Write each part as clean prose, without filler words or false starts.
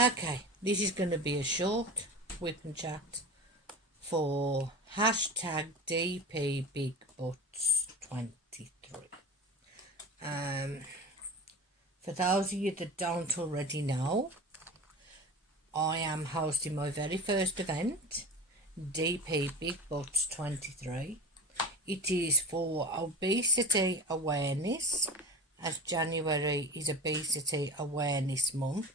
Okay, this is going to be a short whip and chat for hashtag DP Big Butts 23. For those of you that don't already know, I am hosting my very first event, DP Big Butts 23. It is for obesity awareness, as January is Obesity Awareness Month,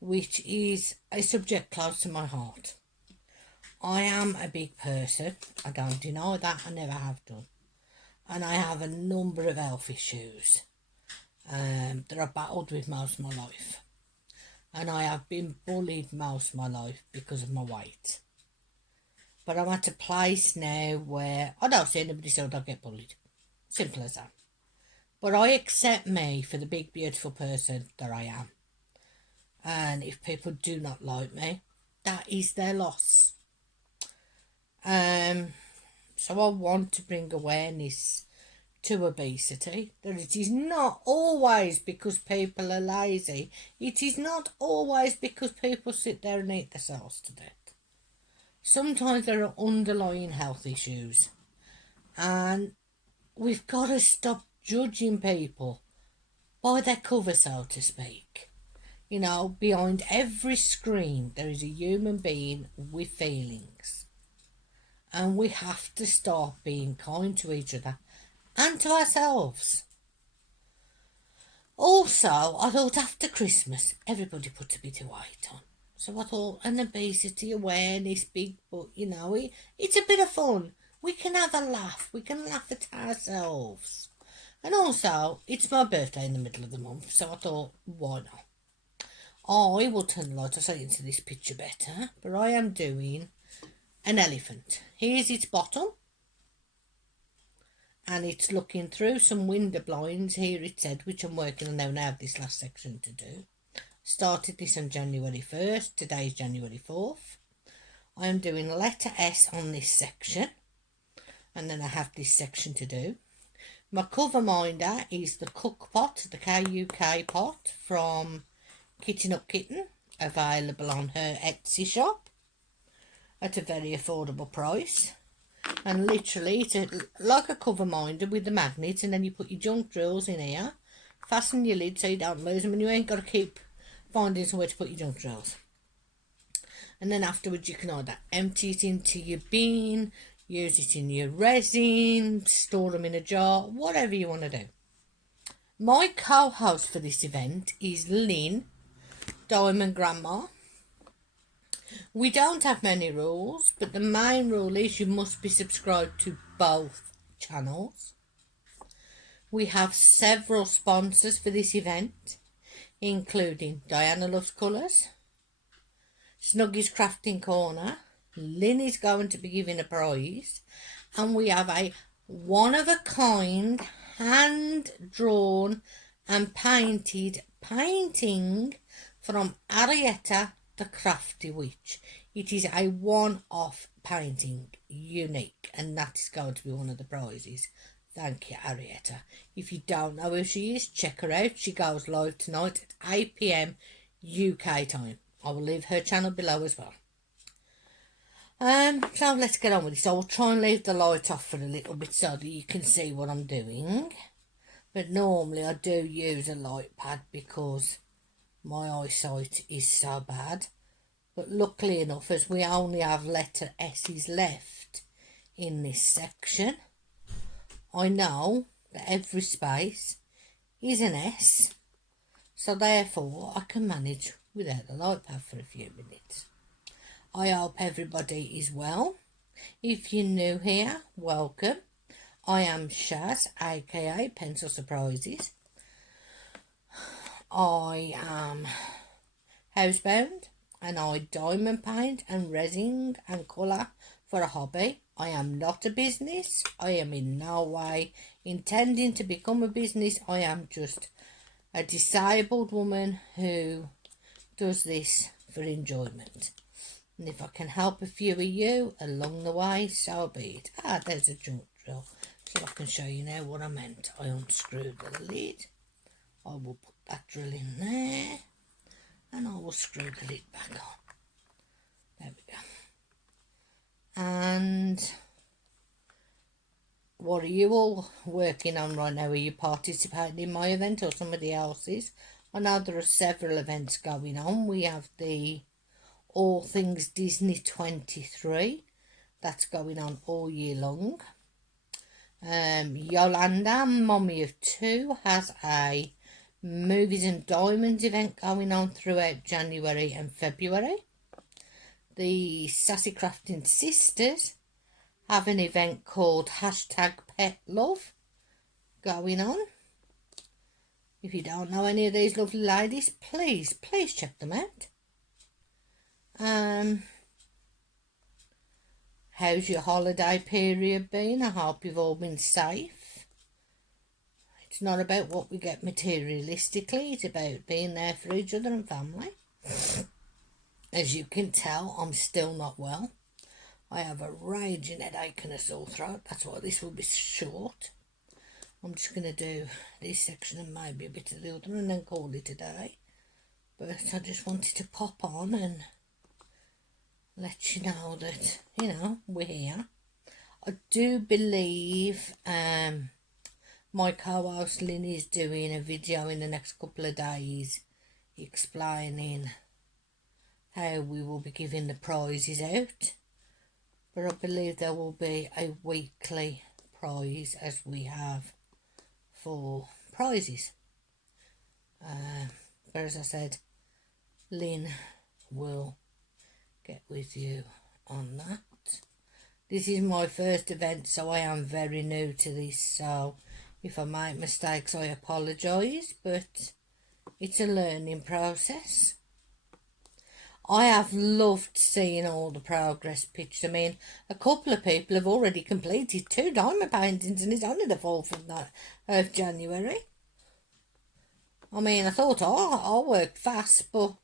which is a subject close to my heart. I am a big person, I don't deny that, I never have done. And I have a number of health issues that I've battled with most of my life. And I have been bullied most of my life because of my weight. But I'm at a place now where I don't see anybody so I don't get bullied. Simple as that. But I accept me for the big beautiful person that I am. And if people do not like me, that is their loss. So I want to bring awareness to obesity, that it is not always because people are lazy. It is not always because people sit there and eat themselves to death. Sometimes there are underlying health issues, and we've got to stop judging people by their cover, so to speak. You know, behind every screen there is a human being with feelings. And we have to start being kind to each other and to ourselves. Also, I thought after Christmas, everybody put a bit of weight on. So I thought an obesity awareness, big, but you know, it's a bit of fun. We can have a laugh. We can laugh at ourselves. And also, it's my birthday in the middle of the month, so I thought, why not? I will turn the light, I'll say into this picture better, but I am doing an elephant. Here's its bottom, and it's looking through some window blinds. Here it said, which I'm working on now, and I have this last section to do. Started this on January 1st, today's January 4th. I am doing letter S on this section, and then I have this section to do. My cover minder is the cook pot, the KUK pot from Kitten Up Kitten, available on her Etsy shop at a very affordable price. And literally it's like a cover minder with the magnet, and then you put your junk drills in here, fasten your lid so you don't lose them, and you ain't got to keep finding somewhere to put your junk drills. And then afterwards you can either empty it into your bin, use it in your resin, store them in a jar, whatever you want to do. My co-host for this event is Lynn, Diamond Grandma. We don't have many rules, but the main rule is you must be subscribed to both channels. We have several sponsors for this event, including Diana Loves Colours, Snuggy's Crafting Corner, Lynn is going to be giving a prize, and we have a one-of-a-kind, hand-drawn and painted painting from Arietta the Crafty Witch. It is a one-off painting, unique, and that is going to be one of the prizes. Thank you, Arietta. If you don't know who she is, check her out. She goes live tonight at 8 p.m. UK time. I will leave her channel below as well. So let's get on with this. I will try and leave the light off for a little bit so that you can see what I'm doing. But normally I do use a light pad because my eyesight is so bad. But luckily enough, as we only have letter S's left in this section, I know that every space is an S. So therefore I can manage without the light pad for a few minutes. I hope everybody is well. If you're new here, welcome. I am Shaz, aka Pencil Surprises. I am housebound and I diamond paint and resin and colour for a hobby. I am not a business. I am in no way intending to become a business. I am just a disabled woman who does this for enjoyment. And if I can help a few of you along the way, so be it. There's a junk drill. So I can show you now what I meant. I unscrewed the lid. I will put that drill in there. and I will screw the lid back on. There we go. And what are you all working on right now? Are you participating in my event or somebody else's? I know there are several events going on. We have the All Things Disney 23. That's going on all year long. Yolanda, Mommy of Two, has a Movies and Diamonds event going on throughout January and February. The Sassy Crafting Sisters have an event called #PetLove going on. If you don't know any of these lovely ladies, please check them out. How's your holiday period been? I hope you've all been safe. It's not about what we get materialistically, it's about being there for each other and family. As you can tell, I'm still not well. I have a raging headache and a sore throat. That's why this will be short. I'm just going to do this section and maybe a bit of the other and then call it a day. But I just wanted to pop on and let you know that, we're here. I do believe my co-host Lynn is doing a video in the next couple of days explaining how we will be giving the prizes out. But I believe there will be a weekly prize as we have for prizes. But as I said, Lynn will get with you on that. This is my first event, so I am very new to this, so if I make mistakes I apologise, but it's a learning process. I have loved seeing all the progress pictures. I mean, a couple of people have already completed 2 diamond paintings and it's only the 4th of January. I mean, I thought, I worked fast, but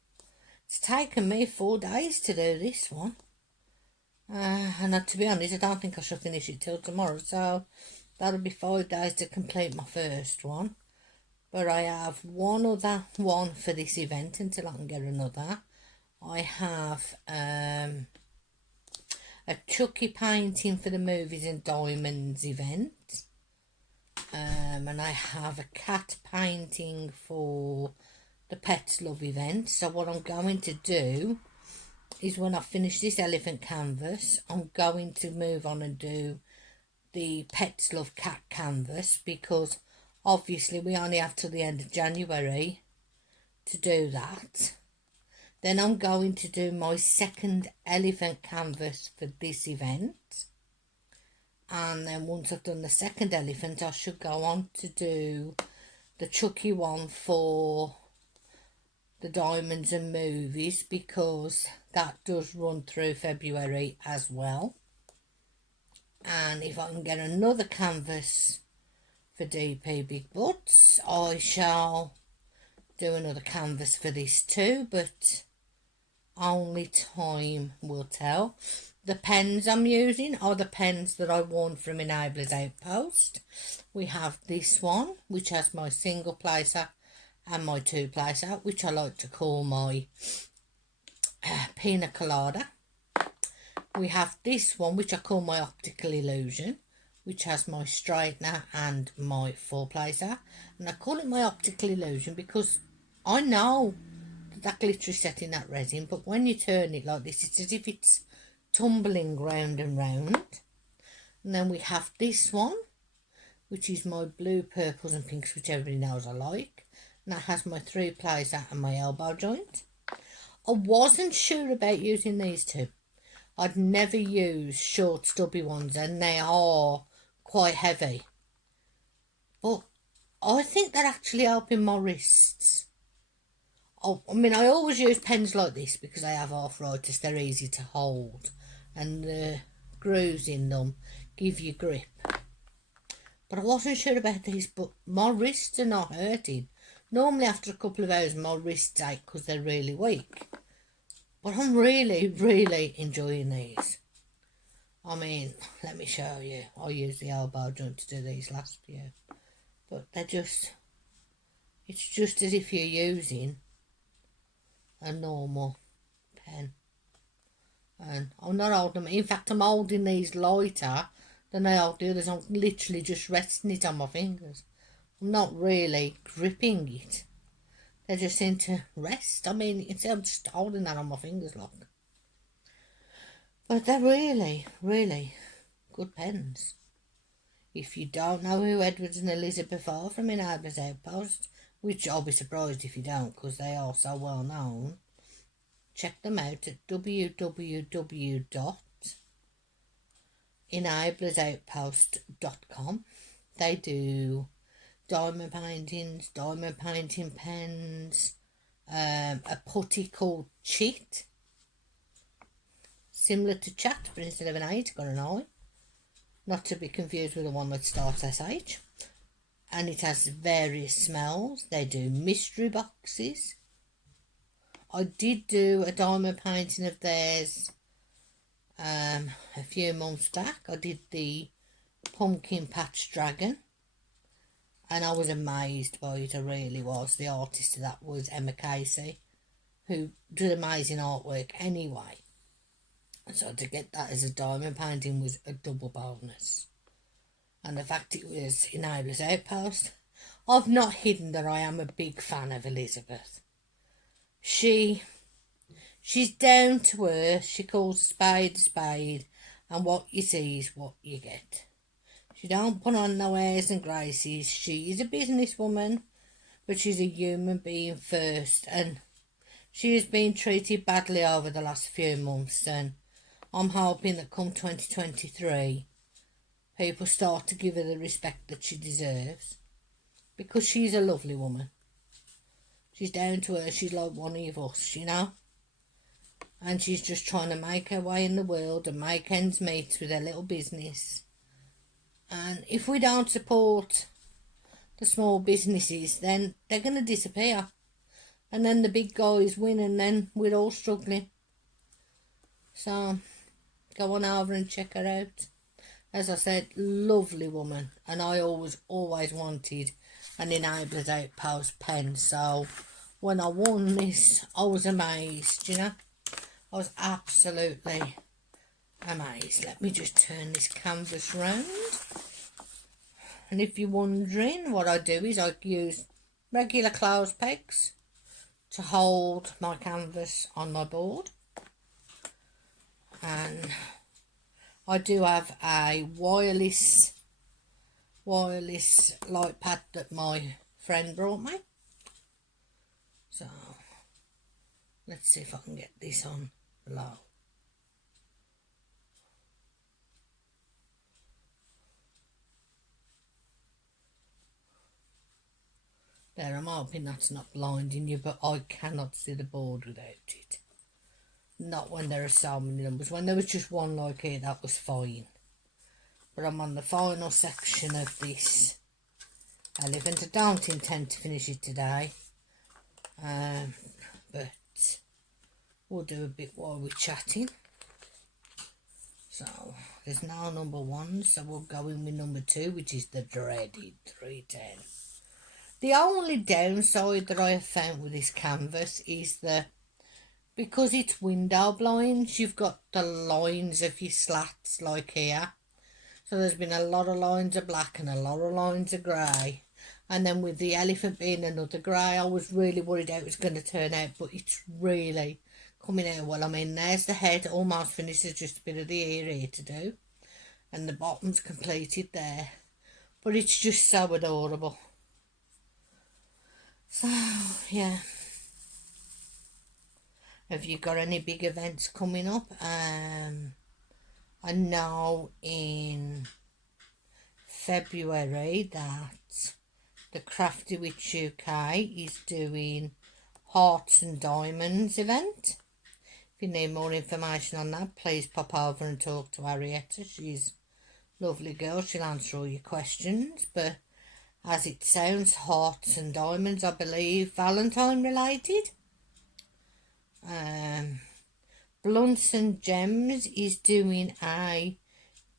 it's taken me 4 days to do this one. And to be honest, I don't think I shall finish it till tomorrow, so that'll be 5 days to complete my first one. But I have one other one for this event until I can get another. I have a Chucky painting for the Movies and Diamonds event. And I have a cat painting for the Pets Love event. So what I'm going to do is when I finish this elephant canvas, I'm going to move on and do the Pets Love cat canvas, because obviously we only have till the end of January to do that. Then I'm going to do my second elephant canvas for this event. And then once I've done the second elephant, I should go on to do the Chucky one for the Diamonds and Movies, because that does run through February as well. And if I can get another canvas for DP Big Butts, I shall do another canvas for this too, but only time will tell. The pens I'm using are the pens that I won from Enabler's Outpost. We have this one, which has my single placer and my 2 placer, which I like to call my Pina Colada. We have this one, which I call my Optical Illusion, which has my straightener and my 4 placer. And I call it my Optical Illusion because I know that glitter is set in that resin, but when you turn it like this, it's as if it's tumbling round and round. And then we have this one, which is my blue, purples and pinks, which everybody knows I like. And that has my 3 placer and my elbow joint. I wasn't sure about using these 2. I'd never used short stubby ones and they are quite heavy. But I think they're actually helping my wrists. I mean, I always use pens like this because I have arthritis. They're easy to hold and the grooves in them give you grip. But I wasn't sure about these, but my wrists are not hurting. Normally after a couple of hours my wrists ache because they're really weak. But I'm really enjoying these. I mean, let me show you. I used the elbow joint to do these last year. But it's just as if you're using a normal pen. And I'm not holding them. In fact, I'm holding these lighter than I hold the others. I'm literally just resting it on my fingers. I'm not really gripping it. They just seem to rest. I mean, you can see I'm just holding that on my fingers, look. But they're really, really good pens. If you don't know who Edward and Elizabeth are from In Abel's Outpost, which I'll be surprised if you don't because they are so well known, check them out at www.enablersoutpost.com. They do diamond paintings, diamond painting pens, a putty called Chit, similar to Chat, but instead of an A, it's got an I. Not to be confused with the one that starts SH. And it has various smells. They do mystery boxes. I did do a diamond painting of theirs a few months back. I did the Pumpkin Patch Dragon. And I was amazed by it, I really was. The artist of that was Emma Casey, who did amazing artwork anyway. So to get that as a diamond painting was a double bonus. And the fact it was in Abel's Outpost. I've not hidden that I am a big fan of Elizabeth. She's down to earth. She calls a spade, and what you see is what you get. She don't put on no airs and graces. She is a businesswoman, but she's a human being first, and she has been treated badly over the last few months, and I'm hoping that come 2023 people start to give her the respect that she deserves, because she's a lovely woman. She's down to earth. She's like one of us, you know, and she's just trying to make her way in the world and make ends meet with her little business. And if we don't support the small businesses, then they're going to disappear. And then the big guys win, and then we're all struggling. So, go on over and check her out. As I said, lovely woman. And I always wanted an Enabler's Outpost pen. So, when I won this, I was amazed, you know. I was absolutely amazed. Let me just turn this canvas round. And if you're wondering, what I do is I use regular clothes pegs to hold my canvas on my board. And I do have a wireless light pad that my friend brought me. So let's see if I can get this on low. There, I'm hoping that's not blinding you, but I cannot see the board without it. Not when there are so many numbers. When there was just one like here, that was fine. But I'm on the final section of this elephant. I don't intend to finish it today. But we'll do a bit while we're chatting. So, there's no number 1, so we'll go in with number 2, which is the dreaded 310. The only downside that I have found with this canvas is that because it's window blinds, you've got the lines of your slats like here. So there's been a lot of lines of black and a lot of lines of grey. And then with the elephant being another grey, I was really worried how it was going to turn out, but it's really coming out well. I mean, there's the head almost finished. There's just a bit of the ear here to do. And the bottom's completed there. But it's just so adorable. So, yeah. Have you got any big events coming up? I know in February that the Crafty Witch UK is doing Hearts and Diamonds event. If you need more information on that, please pop over and talk to Arietta. She's a lovely girl. She'll answer all your questions. But as it sounds, Hearts and Diamonds, I believe, Valentine related. Blunts and Gems is doing a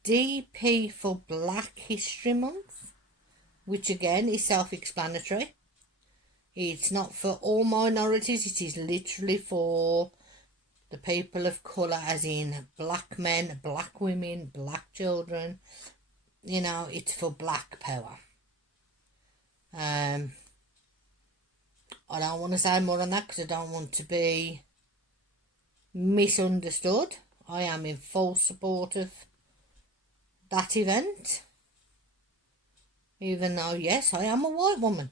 DP for Black History Month, which again is self-explanatory. It's not for all minorities, it is literally for the people of colour, as in black men, black women, black children. You know, it's for black power. I don't want to say more on that because I don't want to be misunderstood. I am in full support of that event. Even though, yes, I am a white woman.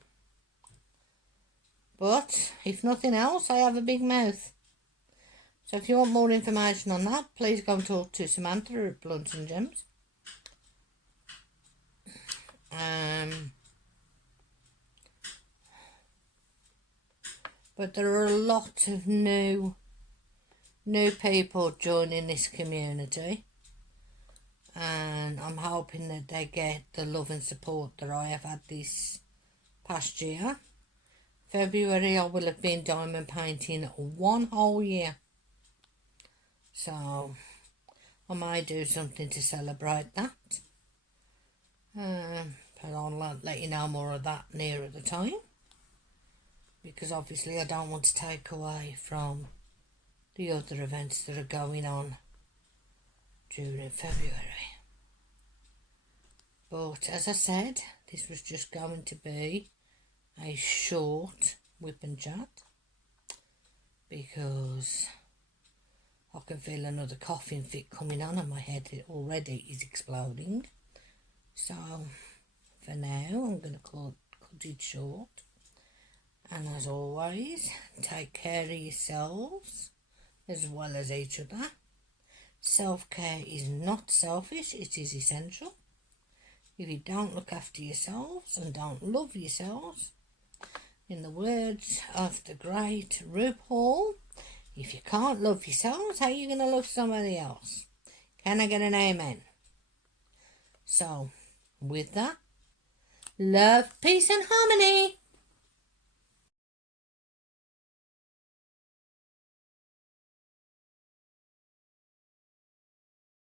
But, if nothing else, I have a big mouth. So if you want more information on that, please go and talk to Samantha at Blunts and Gems. But there are a lot of new people joining this community, and I'm hoping that they get the love and support that I have had this past year. February I will have been diamond painting 1 whole year, so I may do something to celebrate that, but I'll let you know more of that nearer the time, because obviously I don't want to take away from the other events that are going on during February. But as I said, this was just going to be a short whip and chat, because I can feel another coughing fit coming on and my head already is exploding. So for now I'm going to cut it short, and as always, take care of yourselves as well as each other. Self-care is not selfish, it is essential. If you don't look after yourselves and don't love yourselves, in the words of the great RuPaul, if you can't love yourselves, how are you going to love somebody else? Can I get an amen? So, with that, love, peace and harmony.